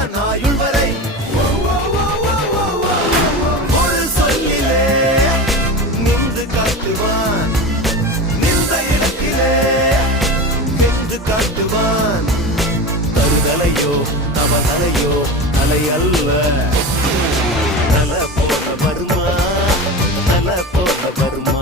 தான் ஆயுள் வரை ஒரு சொல்லிலே நின்று காட்டுவான், நின்ற இடத்திலே நின்று காட்டுவான். தருதலையோ தவதலையோ தலை அல்ல, தல போல வருமா, தல போல வருமா.